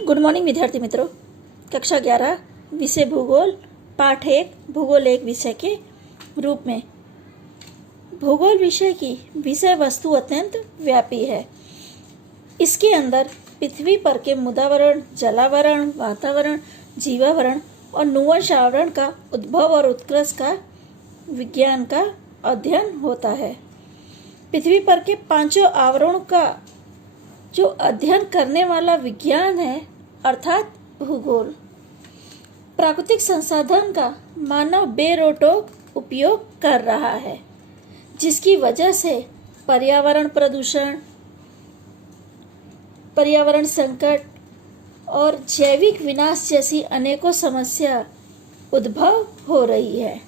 Good morning विद्यार्थी मित्रों। कक्षा 11 विषय भूगोल पाठ 1 भूगोल एक विषय के रूप में। भूगोल विषय की विषय वस्तु अत्यंत व्यापी है। इसके अंदर पृथ्वी पर के मृदावरण, जलावरण, वातावरण, जीवावरण और नुवंश आवरण का उद्भव और उत्कर्ष का विज्ञान का अध्ययन होता है। पृथ्वी पर के पांचों आवरणों का जो अध्ययन करने वाला विज्ञान है अर्थात भूगोल। प्राकृतिक संसाधन का मानव बेरोक उपयोग कर रहा है, जिसकी वजह से पर्यावरण प्रदूषण, पर्यावरण संकट और जैविक विनाश जैसी अनेकों समस्या उद्भव हो रही है।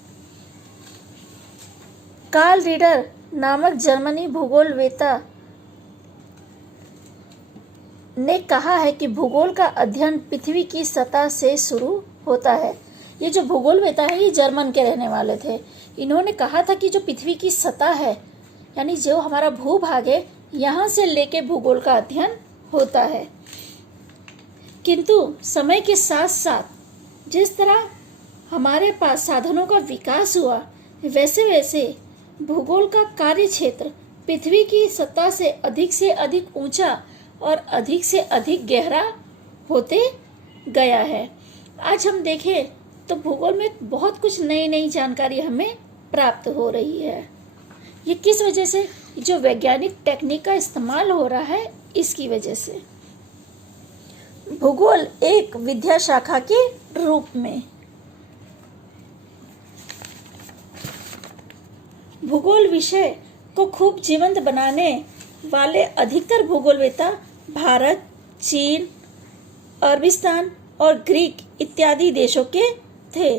कार्ल रीडर नामक जर्मनी भूगोलवेत्ता ने कहा है कि भूगोल का अध्ययन पृथ्वी की सतह से शुरू होता है। ये जो भूगोलवेत्ता है ये जर्मन के रहने वाले थे। इन्होंने कहा था कि जो पृथ्वी की सतह है यानी जो हमारा भूभाग है, यहाँ से लेके भूगोल का अध्ययन होता है। किंतु समय के साथ साथ जिस तरह हमारे पास साधनों का विकास हुआ, वैसे वैसे भूगोल का कार्य क्षेत्र पृथ्वी की सतह से अधिक ऊंचा और अधिक से अधिक गहरा होते गया है। आज हम देखें तो भूगोल में बहुत कुछ नई जानकारी हमें प्राप्त हो रही है। ये किस वजह से? जो वैज्ञानिक टेक्निक का इस्तेमाल हो रहा है, इसकी वजह से। भूगोल एक विद्या शाखा के रूप में। भूगोल विषय को खूब जीवंत बनाने वाले अधिकतर भूगोलवेत्ता भारत, चीन, अरबिस्तान और ग्रीक इत्यादि देशों के थे।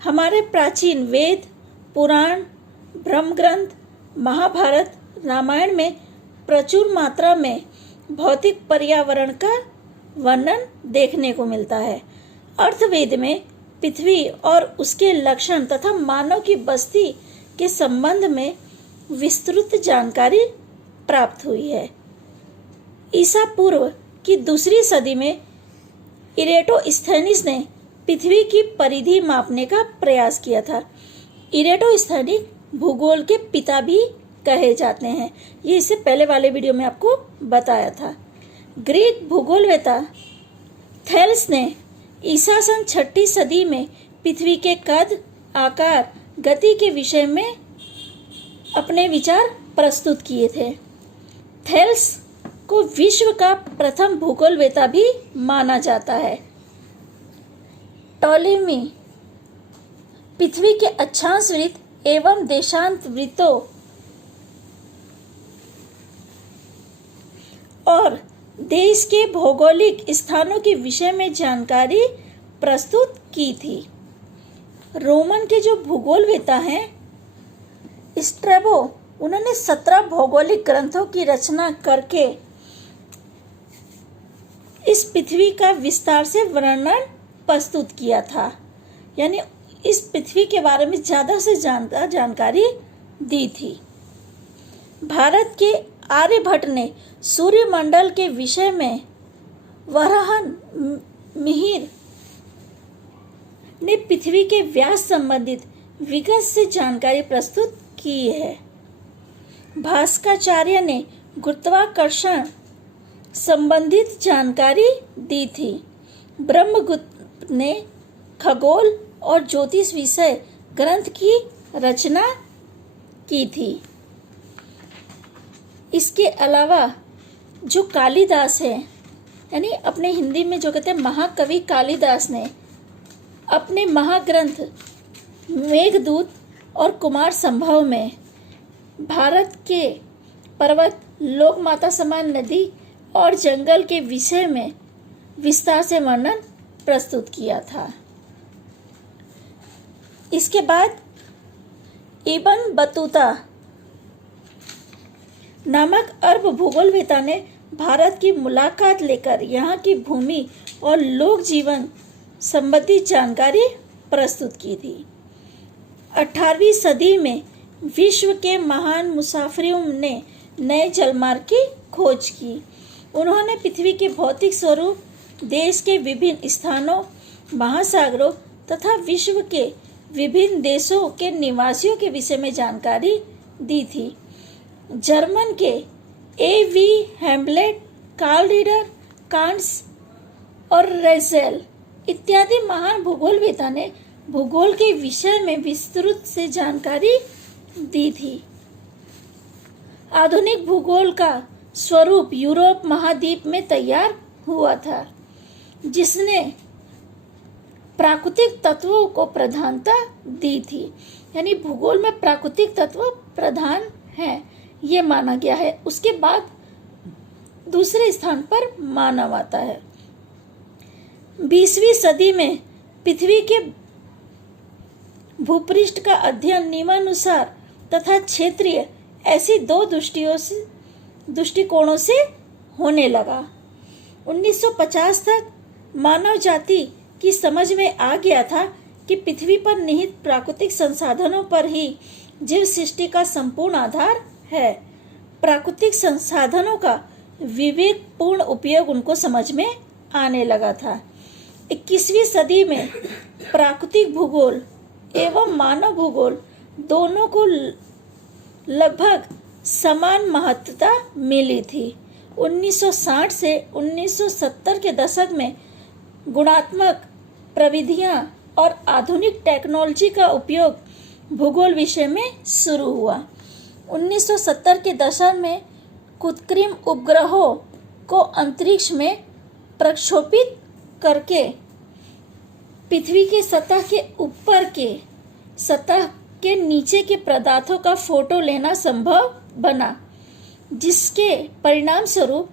हमारे प्राचीन वेद, पुराण, ब्रह्म ग्रंथ, महाभारत, रामायण में प्रचुर मात्रा में भौतिक पर्यावरण का वर्णन देखने को मिलता है। अर्थवेद में पृथ्वी और उसके लक्षण तथा मानव की बस्ती के संबंध में विस्तृत जानकारी प्राप्त हुई है। ईसा पूर्व की दूसरी सदी में इरेटोस्थेनीस ने पृथ्वी की परिधि मापने का प्रयास किया था। इरेटोस्थेनीस भूगोल के पिता भी कहे जाते हैं। ये इससे पहले वाले वीडियो में आपको बताया था। ग्रीक भूगोलवेत्ता थेल्स ने ईसा सन 6ठी सदी में पृथ्वी के कद, आकार, गति के विषय में अपने विचार प्रस्तुत किए थे। थेल्स को विश्व का प्रथम भूगोलवेत्ता भी माना जाता है। टॉलेमी पृथ्वी के अक्षांश वृत्त एवं देशांत वृत्तों और देश के भौगोलिक स्थानों के विषय में जानकारी प्रस्तुत की थी। रोमन के जो भूगोलवेत्ता हैं स्ट्रैबो, उन्होंने 17 भौगोलिक ग्रंथों की रचना करके इस पृथ्वी का विस्तार से वर्णन प्रस्तुत किया था। यानी इस पृथ्वी के बारे में ज़्यादा से ज़्यादा जानकारी दी थी। भारत के आर्यभट्ट ने सूर्यमंडल के विषय में वराहन मिहिर ने पृथ्वी के व्यास संबंधित विगत से जानकारी प्रस्तुत की है। भास्कराचार्य ने गुरुत्वाकर्षण संबंधित जानकारी दी थी। ब्रह्मगुप्त ने खगोल और ज्योतिष विषय ग्रंथ की रचना की थी। इसके अलावा जो कालिदास है, यानी अपने हिंदी में जो कहते हैं महाकवि कालिदास ने अपने महाग्रंथ मेघदूत और कुमार संभव में भारत के पर्वत, लोकमाता समान नदी और जंगल के विषय में विस्तार से वर्णन प्रस्तुत किया था। इसके बाद इब्न बतूता नामक अरब भूगोलवेत्ता ने भारत की मुलाकात लेकर यहाँ की भूमि और लोक जीवन संबंधी जानकारी प्रस्तुत की थी। 18वीं सदी में विश्व के महान मुसाफिरों ने नए जलमार्ग की खोज की। उन्होंने पृथ्वी के भौतिक स्वरूप, देश के विभिन्न स्थानों, महासागरों तथा विश्व के विभिन्न देशों के निवासियों के विषय में जानकारी दी थी। जर्मन के A.V. हेम्बलेट, कार्ल रीडर, कांट्स और रेसेल इत्यादि महान भूगोलवेता ने भूगोल के विषय में विस्तृत से जानकारी दी थी। आधुनिक भूगोल का स्वरूप यूरोप महाद्वीप में तैयार हुआ था, जिसने प्राकृतिक तत्वों को प्रधानता दी थी। यानी भूगोल में प्राकृतिक तत्व प्रधान हैं, ये माना गया है। उसके बाद दूसरे स्थान पर मानव आता है। 20वीं सदी में पृथ्वी के भूपृष्ठ का अध्ययन नियमानुसार तथा क्षेत्रीय ऐसी दो दृष्टिकोणों से होने लगा। 1950 तक मानव जाति की समझ में आ गया था कि पृथ्वी पर निहित प्राकृतिक संसाधनों पर ही जीव सृष्टि का संपूर्ण आधार है। प्राकृतिक संसाधनों का विवेकपूर्ण उपयोग उनको समझ में आने लगा था। 21वीं सदी में प्राकृतिक भूगोल एवं मानव भूगोल दोनों को लगभग समान महत्वता मिली थी। 1960 से 1970 के दशक में गुणात्मक प्रविधियां और आधुनिक टेक्नोलॉजी का उपयोग भूगोल विषय में शुरू हुआ। 1970 के दशक में कृत्रिम उपग्रहों को अंतरिक्ष में प्रक्षेपित करके पृथ्वी के सतह के ऊपर के सतह के नीचे के पदार्थों का फोटो लेना संभव बना, जिसके परिणाम स्वरूप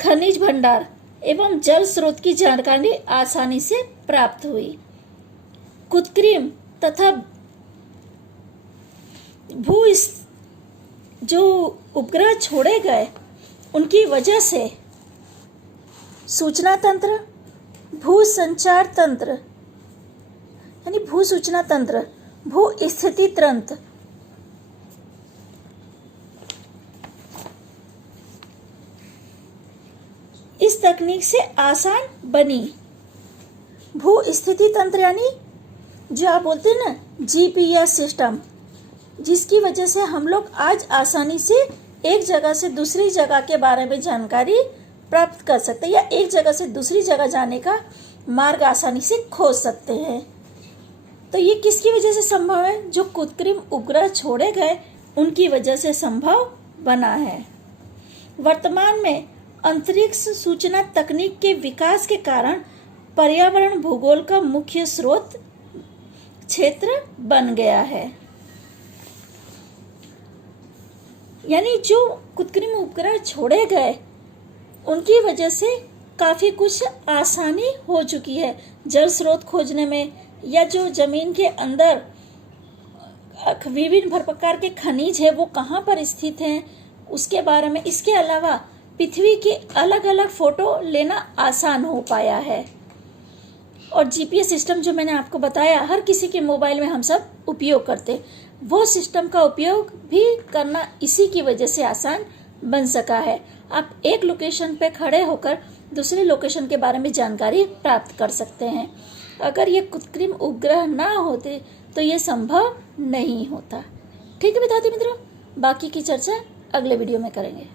खनिज भंडार एवं जल स्रोत की जानकारी आसानी से प्राप्त हुई। कृत्रिम तथा जो उपग्रह छोड़े गए उनकी वजह से सूचना तंत्र, भू संचार तंत्र यानी भू सूचना तंत्र, भू स्थिति तंत्र, इस तकनीक से आसान बनी। भू स्थिति तंत्र यानी जो आप बोलते हैं ना GPS सिस्टम, जिसकी वजह से हम लोग आज आसानी से एक जगह से दूसरी जगह के बारे में जानकारी प्राप्त कर सकते हैं या एक जगह से दूसरी जगह जाने का मार्ग आसानी से खोज सकते हैं। तो ये किसकी वजह से संभव है? जो कृत्रिम उपग्रह छोड़े गए उनकी वजह से संभव बना है। वर्तमान में अंतरिक्ष सूचना तकनीक के विकास के कारण पर्यावरण भूगोल का मुख्य स्रोत क्षेत्र बन गया है। यानी जो कृत्रिम उपग्रह छोड़े गए उनकी वजह से काफ़ी कुछ आसानी हो चुकी है जल स्रोत खोजने में, या जो ज़मीन के अंदर विभिन्न प्रकार के खनिज है वो कहाँ पर स्थित हैं उसके बारे में। इसके अलावा पृथ्वी के अलग अलग फ़ोटो लेना आसान हो पाया है। और GPS सिस्टम जो मैंने आपको बताया हर किसी के मोबाइल में हम सब उपयोग करते, वो सिस्टम का उपयोग भी करना इसी की वजह से आसान बन सका है। आप एक लोकेशन पे खड़े होकर दूसरे लोकेशन के बारे में जानकारी प्राप्त कर सकते हैं। अगर ये कृत्रिम उपग्रह ना होते तो ये संभव नहीं होता। ठीक है विद्यार्थी मित्रों, बाकी की चर्चा अगले वीडियो में करेंगे।